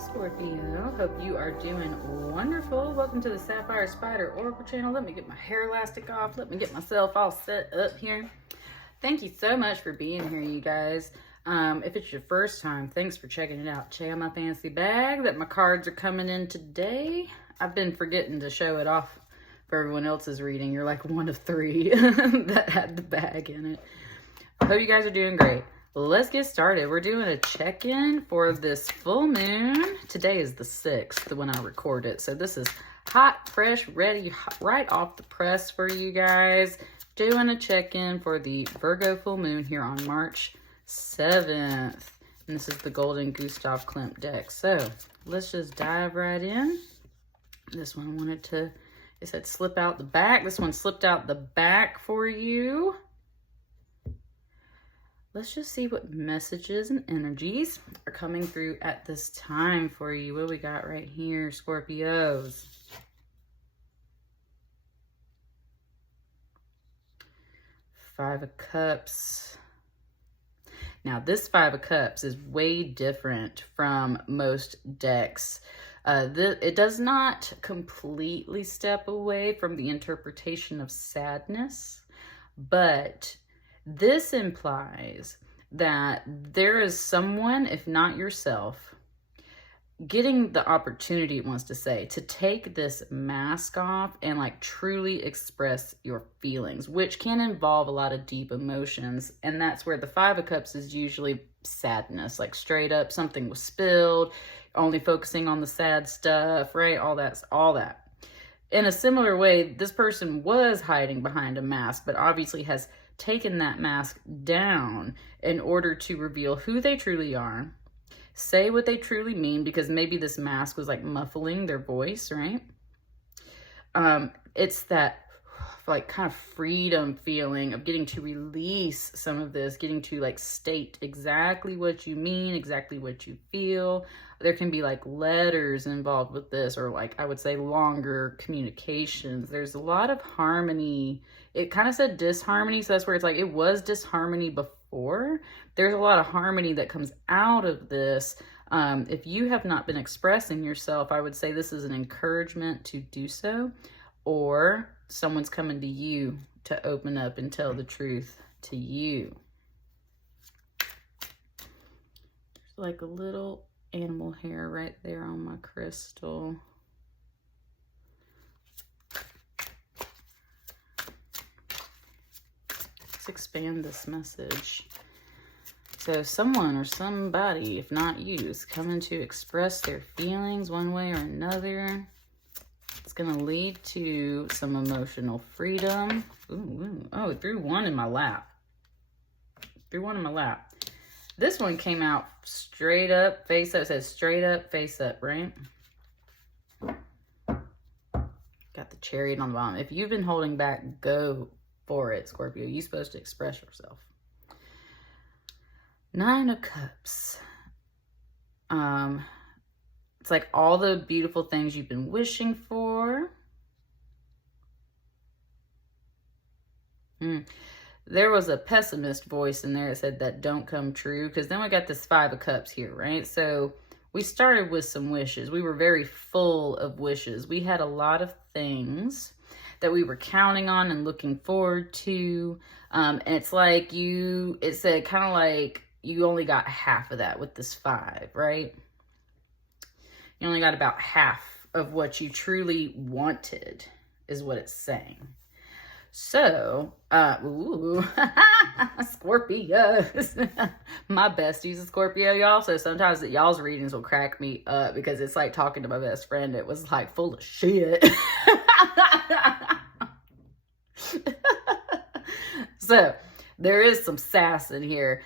Scorpio. Hope you are doing wonderful. Welcome to the Sapphire Spider Oracle channel. Let me get my hair elastic off. Let me get myself all set up here. Thank you so much for being here, you guys. If it's your first time, thanks for checking it out. Check out my fancy bag that my cards are coming in today. I've been forgetting to show it off for everyone else's reading. You're like one of three that had the bag in it. I hope you guys are doing great. Let's get started. We're doing a check-in for this full moon. Today is the 6th when I record it. So this is hot, fresh, ready, right off the press for you guys. Doing a check-in for the Virgo full moon here on March 7th. And this is the Golden Gustav Klimt deck. So let's just dive right in. This one wanted to, it said slip out the back. This one slipped out the back for you. Let's just see what messages and energies are coming through at this time for you. What we got right here, Scorpios? Five of Cups. Now, this Five of Cups is way different from most decks. It does not completely step away from the interpretation of sadness, but this implies that there is someone, if not yourself, getting the opportunity, it wants to say, to take this mask off and like truly express your feelings, which can involve a lot of deep emotions. And that's where the Five of Cups is usually sadness, like straight up something was spilled, only focusing on the sad stuff, right? All that. In a similar way, this person was hiding behind a mask, but obviously has taken that mask down in order to reveal who they truly are, say what they truly mean, because maybe this mask was like muffling their voice, right? It's that like kind of freedom feeling of getting to release some of this, getting to like state exactly what you mean, exactly what you feel. There can be like letters involved with this, or like I would say longer communications. There's a lot of harmony. It kind of said disharmony, so that's where it's like it was disharmony before. There's a lot of harmony that comes out of this. If you have not been expressing yourself, I would say this is an encouragement to do so, or someone's coming to you to open up and tell the truth to you. There's like a little animal hair right there on my crystal. Let's expand this message. So someone or somebody, if not you, is coming to express their feelings one way or another. It's going to lead to some emotional freedom. Ooh. Oh, it threw one in my lap. This one came out straight up, face up. It says straight up, face up, right? Got the chariot on the bottom. If you've been holding back, go for it, Scorpio. You're supposed to express yourself. Nine of Cups. It's like all the beautiful things you've been wishing for. There was a pessimist voice in there that said that don't come true, because then we got this Five of Cups here, right? So we started with some wishes. We were very full of wishes. We had a lot of things that we were counting on and looking forward to. And it's like it said kind of like you only got half of that with this 5, right? You only got about half of what you truly wanted is what it's saying. So, Scorpios. My besties is Scorpio, y'all. So sometimes y'all's readings will crack me up because it's like talking to my best friend. It was like full of shit. So there is some sass in here.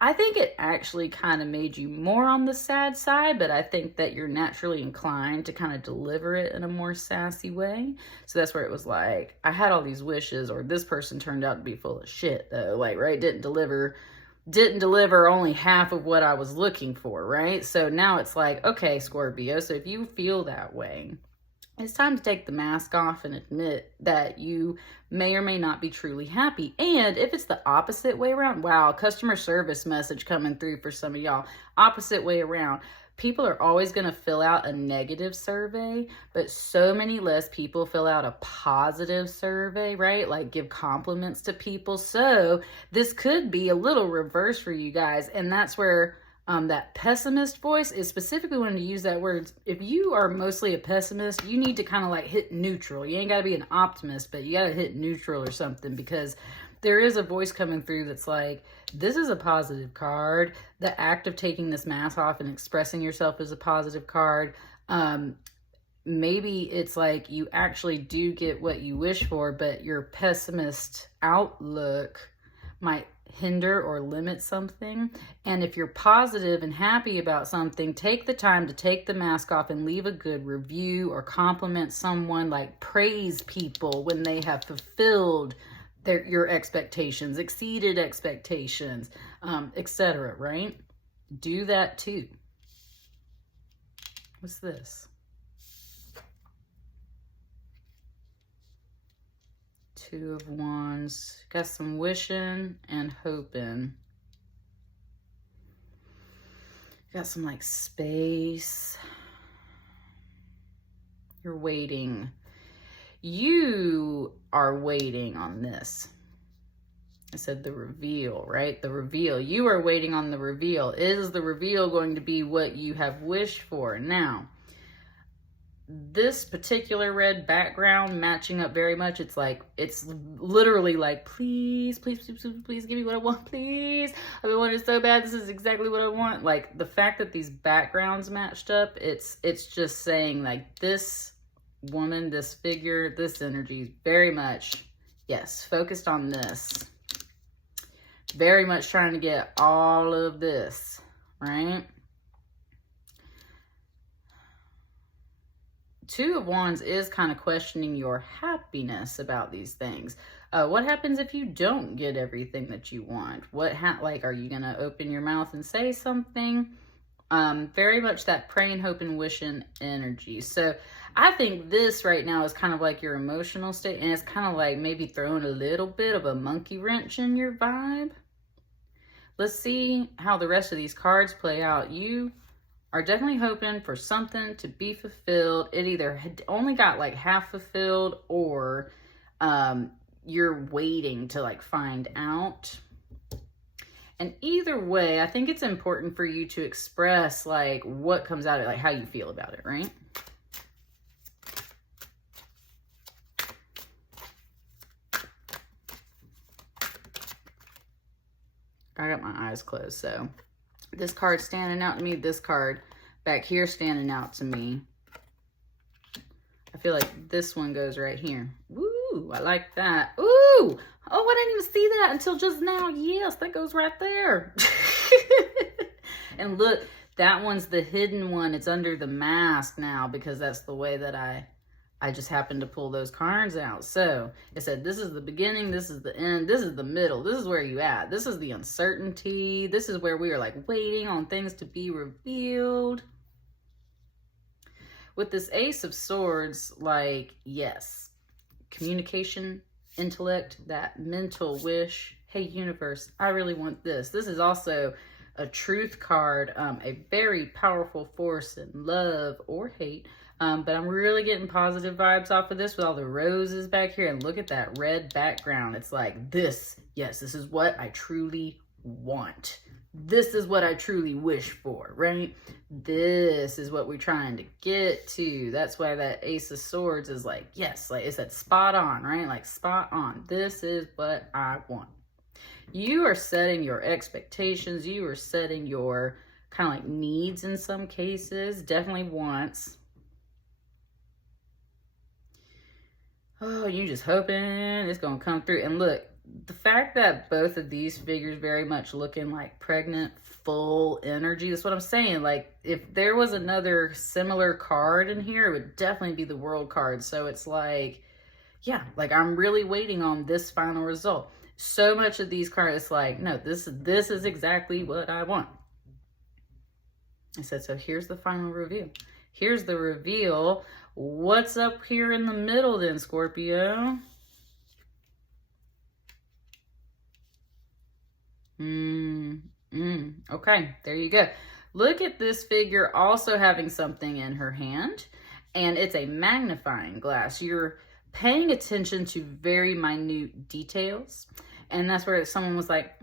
I think it actually kind of made you more on the sad side, but I think that you're naturally inclined to kind of deliver it in a more sassy way. So that's where it was like, I had all these wishes, or this person turned out to be full of shit though, like, right? Didn't deliver only half of what I was looking for, right? So now it's like, okay, Scorpio, so if you feel that way, it's time to take the mask off and admit that you may or may not be truly happy. And if it's the opposite way around, wow, customer service message coming through for some of y'all. Opposite way around. people are always going to fill out a negative survey, but so many less people fill out a positive survey, right? Like give compliments to people. So this could be a little reverse for you guys. And that's where that pessimist voice is specifically when to use that word. If you are mostly a pessimist, you need to kind of like hit neutral. You ain't got to be an optimist, but you got to hit neutral or something, because there is a voice coming through that's like, this is a positive card. The act of taking this mask off and expressing yourself is a positive card. Maybe it's like you actually do get what you wish for, but your pessimist outlook might hinder or limit something. And if you're positive and happy about something, take the time to take the mask off and leave a good review or compliment someone, like praise people when they have fulfilled your expectations, exceeded expectations, etc., right? Do that too. What's this? Two of Wands. Got some wishing and hoping. Got some like space. You're waiting. You are waiting on this. I said the reveal, right? The reveal. You are waiting on the reveal. Is the reveal going to be what you have wished for? Now, this particular red background matching up very much. It's like, it's literally like, please, please, please, please, please give me what I want, please. I've been wanting it so bad. This is exactly what I want. Like the fact that these backgrounds matched up, it's just saying like this woman, this figure, this energy, very much, yes, focused on this. Very much trying to get all of this, right? Two of Wands is kind of questioning your happiness about these things. What happens if you don't get everything that you want? Like, are you going to open your mouth and say something? Very much that praying, hoping, wishing energy. So I think this right now is kind of like your emotional state, and it's kind of like maybe throwing a little bit of a monkey wrench in your vibe. Let's see how the rest of these cards play out. You are definitely hoping for something to be fulfilled. It either had only got like half fulfilled, or you're waiting to like find out. And either way, I think it's important for you to express like what comes out of it, like how you feel about it, right? I got my eyes closed, so this card standing out to me, this card back here standing out to me. I feel like this one goes right here. Woo, I like that. Ooh, oh, I didn't even see that until just now. Yes, that goes right there. And look, that one's the hidden one. It's under the mask now because that's the way that I just happened to pull those cards out. So it said, this is the beginning, this is the end, this is the middle, this is where you at. This is the uncertainty. This is where we are like waiting on things to be revealed. With this Ace of Swords, like, yes, communication, intellect, that mental wish. Hey, universe, I really want this. This is also a truth card, a very powerful force in love or hate. But I'm really getting positive vibes off of this with all the roses back here. And look at that red background. It's like this. Yes, this is what I truly want. This is what I truly wish for, right? This is what we're trying to get to. That's why that Ace of Swords is like, yes, like it's that spot on, right? Like spot on. This is what I want. You are setting your expectations. You are setting your kind of like needs in some cases, definitely wants. Oh, you just hoping it's going to come through. And look, the fact that both of these figures very much looking like pregnant, full energy, that's what I'm saying. Like, if there was another similar card in here, it would definitely be the World card. So it's like, yeah, like I'm really waiting on this final result. So much of these cards, it's like, no, this is exactly what I want. I said, so here's the final reveal. Here's the reveal. What's up here in the middle then, Scorpio? Okay, there you go. Look at this figure also having something in her hand, and it's a magnifying glass. You're paying attention to very minute details, and that's where someone was like,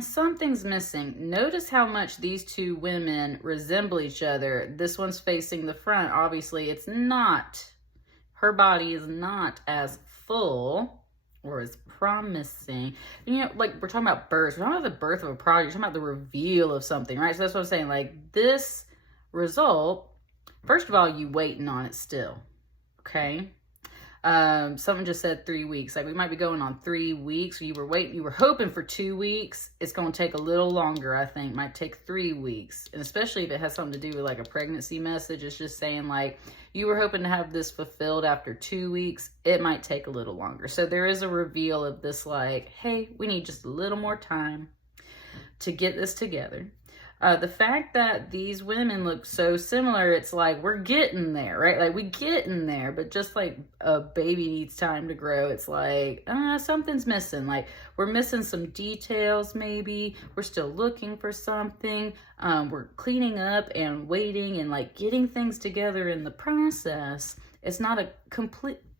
something's missing. Notice how much these two women resemble each other. This one's facing the front. Obviously, it's not, her body is not as full or as promising. You know, like, we're talking about birth. We're talking about the birth of a project. We're talking about the reveal of something, right? So that's what I'm saying. Like, this result, first of all, you waiting on it still, okay? Someone just said 3 weeks. Like, we might be going on 3 weeks. You were hoping for 2 weeks. It's going to take a little longer, I think. Might take 3 weeks. And especially if it has something to do with like a pregnancy message. It's just saying like, you were hoping to have this fulfilled after 2 weeks. It might take a little longer. So there is a reveal of this like, hey, we need just a little more time to get this together. The fact that these women look so similar, it's like, we're getting there, right? Like, we getting there, but just like a baby needs time to grow, it's like, something's missing. Like, we're missing some details, maybe. We're still looking for something. We're cleaning up and waiting and like getting things together in the process. It's not a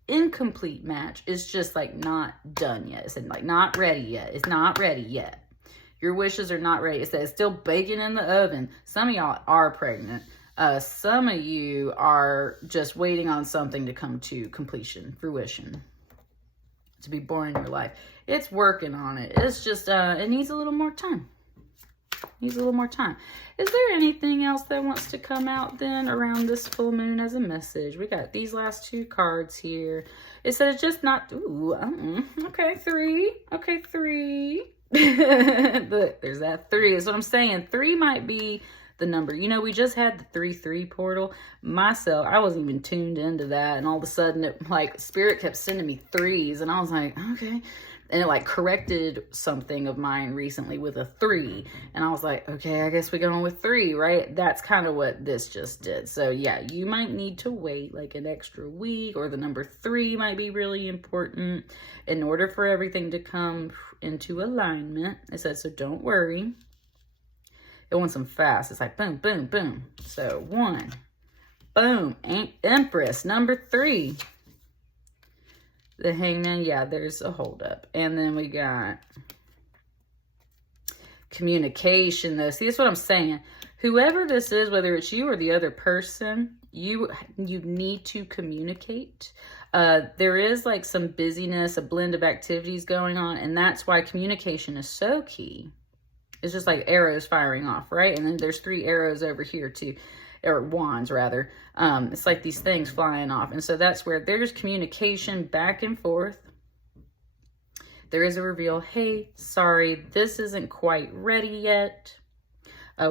incomplete match. It's just like not done yet. It's like not ready yet. It's not ready yet. Your wishes are not ready. It says still baking in the oven. Some of y'all are pregnant. Some of you are just waiting on something to come to completion, fruition, to be born in your life. It's working on it. It's just, it needs a little more time. Needs a little more time. Is there anything else that wants to come out then around this full moon as a message? We got these last two cards here. It said it's just not, okay, 3. Okay, 3. Look, there's that 3. That's what I'm saying. 3 might be the number. You know, we just had the 3-3 portal. Myself, I wasn't even tuned into that, and all of a sudden, it like Spirit kept sending me 3s, and I was like, okay. And it like corrected something of mine recently with a 3, and I was like, okay, I guess we're going with 3, right? That's kind of what this just did. So yeah, you might need to wait like an extra week, or the number 3 might be really important in order for everything to come into alignment. It says, so don't worry. It wants them fast. It's like boom, boom, boom. So 1, boom, Empress, number 3. The Hangman, yeah, there's a holdup. And then we got communication, though. See, that's what I'm saying. Whoever this is, whether it's you or the other person, you need to communicate. There is like some busyness, a blend of activities going on, and that's why communication is so key. It's just like arrows firing off, right? And then there's 3 arrows over here too. Or wands rather. It's like these things flying off. And so that's where there's communication back and forth. There is a reveal. Hey, sorry, this isn't quite ready yet.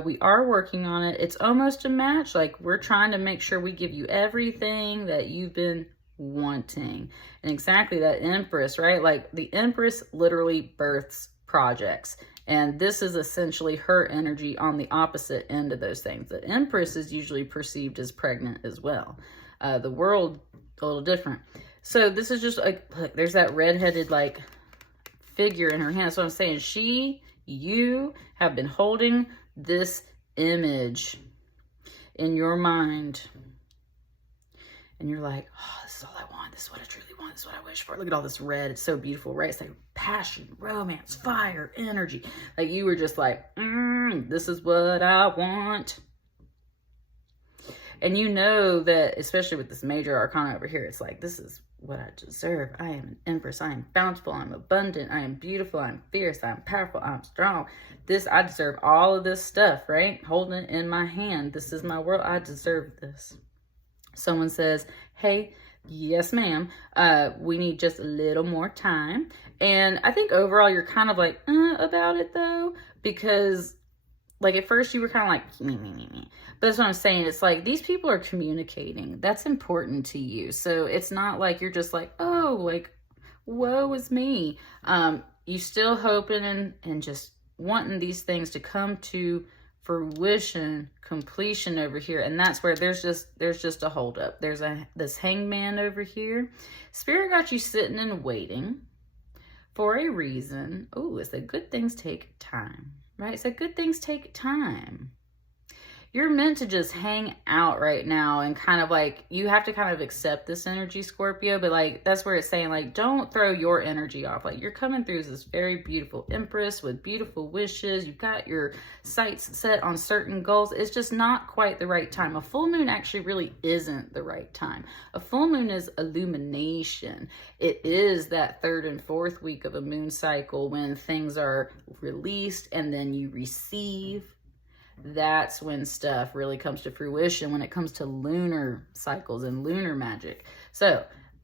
We are working on it. It's almost a match. Like, we're trying to make sure we give you everything that you've been wanting. And exactly that Empress, right? Like, the Empress literally births projects. And this is essentially her energy on the opposite end of those things. The Empress is usually perceived as pregnant as well. The world, a little different. So this is just like, look, there's that redheaded like figure in her hand. So I'm saying you have been holding this image in your mind. And you're like, oh, this is all I want. This is what I truly want. This is what I wish for. Look at all this red. It's so beautiful, right? It's like passion, romance, fire, energy. Like, you were just like, this is what I want. And you know that, especially with this major arcana over here, it's like, this is what I deserve. I am an Empress. I am bountiful. I'm abundant. I am beautiful. I'm fierce. I'm powerful. I'm strong. I deserve all of this stuff, right? Holding it in my hand. This is my world. I deserve this. Someone says, hey, yes, ma'am, we need just a little more time. And I think overall you're kind of like, about it though, because like at first you were kind of like, me. But that's what I'm saying. It's like, these people are communicating. That's important to you. So it's not like you're just like, oh, like, woe is me. You still hoping and just wanting these things to come to fruition, completion over here. And that's where there's just a holdup. There's this hangman over here. Spirit got you sitting and waiting for a reason. Oh, it said good things take time, right? It said good things take time. you're meant to just hang out right now and kind of like, you have to kind of accept this energy, Scorpio, but like, that's where it's saying like, don't throw your energy off. Like, you're coming through as this very beautiful Empress with beautiful wishes. You've got your sights set on certain goals. It's just not quite the right time. A full moon actually really isn't the right time. A full moon is illumination. It is that 3rd and 4th week of a moon cycle when things are released and then you receive. That's when stuff really comes to fruition when it comes to lunar cycles and lunar magic. So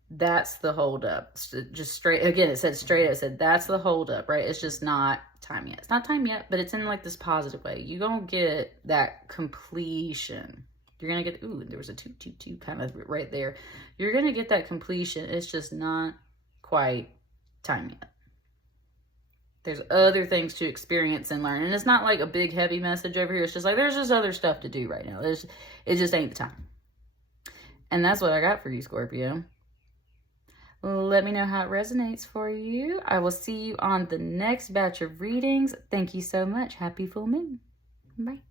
that's the holdup. Just straight, again, it said straight up, it said that's the holdup, right? It's just not time yet. It's not time yet, but it's in like this positive way. You're going to get that completion. You're going to get, ooh, there was a 222 kind of right there. You're going to get that completion. It's just not quite time yet. There's other things to experience and learn. And it's not like a big heavy message over here. It's just like, there's just other stuff to do right now. It just ain't the time. And that's what I got for you, Scorpio. Let me know how it resonates for you. I will see you on the next batch of readings. Thank you so much. Happy full moon. Bye.